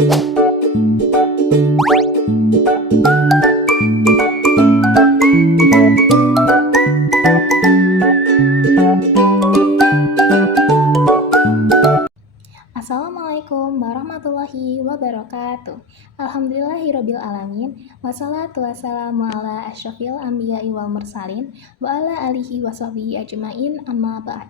Assalamualaikum warahmatullahi wabarakatuh. Alhamdulillahirabbil alamin. Wassalatu wassalamu ala asyrofil anbiya'i wal mursalin wa ala alihi wasahbihi ajmain amma ba'd.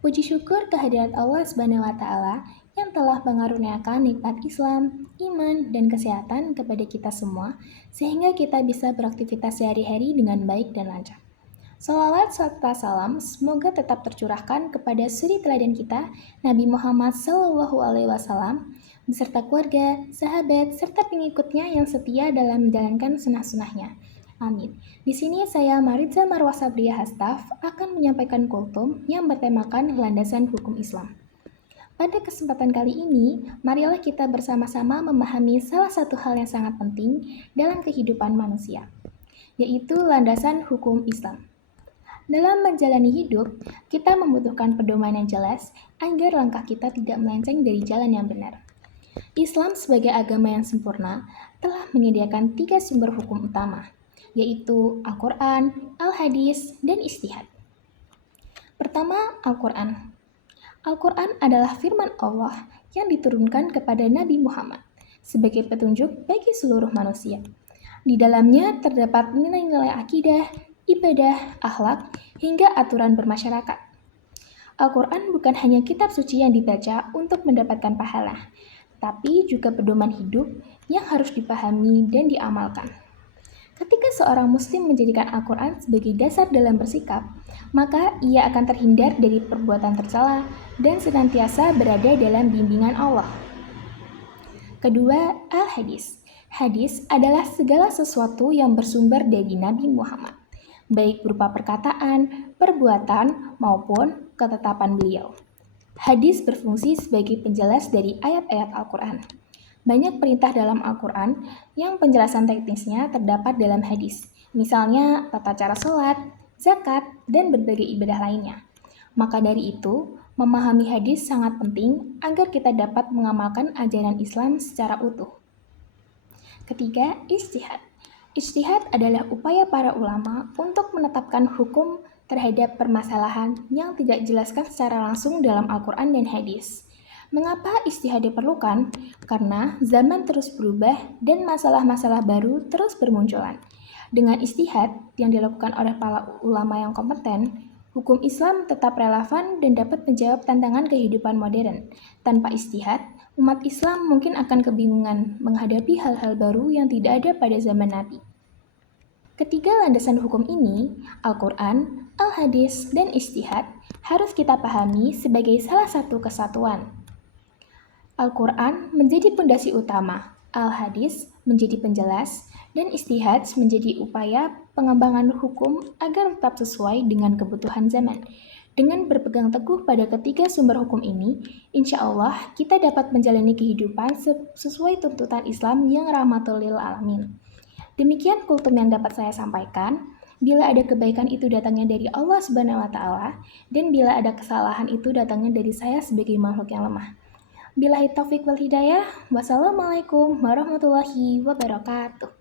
Puji syukur kehadirat Allah Subhanahu wa taala yang telah mengaruniakan nikmat Islam, iman, dan kesehatan kepada kita semua sehingga kita bisa beraktivitas sehari-hari dengan baik dan lancar. Salawat serta salam semoga tetap tercurahkan kepada suri teladan kita, Nabi Muhammad SAW, beserta keluarga, sahabat, serta pengikutnya yang setia dalam menjalankan sunnah-sunnahnya. Amin. Di sini saya Mariza Marwah Sabriyah Hastaf akan menyampaikan kultum yang bertemakan landasan hukum Islam. Pada kesempatan kali ini, marilah kita bersama-sama memahami salah satu hal yang sangat penting dalam kehidupan manusia, yaitu landasan hukum Islam. Dalam menjalani hidup, kita membutuhkan pedoman yang jelas agar langkah kita tidak melenceng dari jalan yang benar. Islam sebagai agama yang sempurna telah menyediakan 3 sumber hukum utama, yaitu Al-Quran, Al-Hadis, dan Ijtihad. Pertama, Al-Quran. Al-Quran adalah firman Allah yang diturunkan kepada Nabi Muhammad sebagai petunjuk bagi seluruh manusia. Di dalamnya terdapat nilai-nilai akidah, ibadah, akhlak, hingga aturan bermasyarakat. Al-Quran bukan hanya kitab suci yang dibaca untuk mendapatkan pahala, tapi juga pedoman hidup yang harus dipahami dan diamalkan. Ketika seorang muslim menjadikan Al-Quran sebagai dasar dalam bersikap, maka ia akan terhindar dari perbuatan tercela dan senantiasa berada dalam bimbingan Allah. Kedua, Al-Hadis. Hadis adalah segala sesuatu yang bersumber dari Nabi Muhammad, baik berupa perkataan, perbuatan, maupun ketetapan beliau. Hadis berfungsi sebagai penjelas dari ayat-ayat Al-Quran. Banyak perintah dalam Al-Quran yang penjelasan teknisnya terdapat dalam hadis, misalnya tata cara sholat, zakat, dan berbagai ibadah lainnya. Maka dari itu, memahami hadis sangat penting agar kita dapat mengamalkan ajaran Islam secara utuh. Ketiga, ijtihad. Ijtihad adalah upaya para ulama untuk menetapkan hukum terhadap permasalahan yang tidak dijelaskan secara langsung dalam Al-Quran dan hadis. Mengapa ijtihad diperlukan? Karena zaman terus berubah dan masalah-masalah baru terus bermunculan. Dengan ijtihad yang dilakukan oleh para ulama yang kompeten, hukum Islam tetap relevan dan dapat menjawab tantangan kehidupan modern. Tanpa ijtihad, umat Islam mungkin akan kebingungan menghadapi hal-hal baru yang tidak ada pada zaman Nabi. Ketiga landasan hukum ini, Al-Quran, Al-Hadis, dan Ijtihad, harus kita pahami sebagai salah satu kesatuan. Al-Quran menjadi pondasi utama, Al-Hadis menjadi penjelas, dan Ijtihad menjadi upaya pengembangan hukum agar tetap sesuai dengan kebutuhan zaman. Dengan berpegang teguh pada ketiga sumber hukum ini, insya Allah kita dapat menjalani kehidupan sesuai tuntutan Islam yang rahmatul lil alamin. Demikian kultum yang dapat saya sampaikan. Bila ada kebaikan itu datangnya dari Allah Subhanahu wa taala, dan bila ada kesalahan itu datangnya dari saya sebagai makhluk yang lemah. Billahi taufik wal hidayah. Wassalamualaikum warahmatullahi wabarakatuh.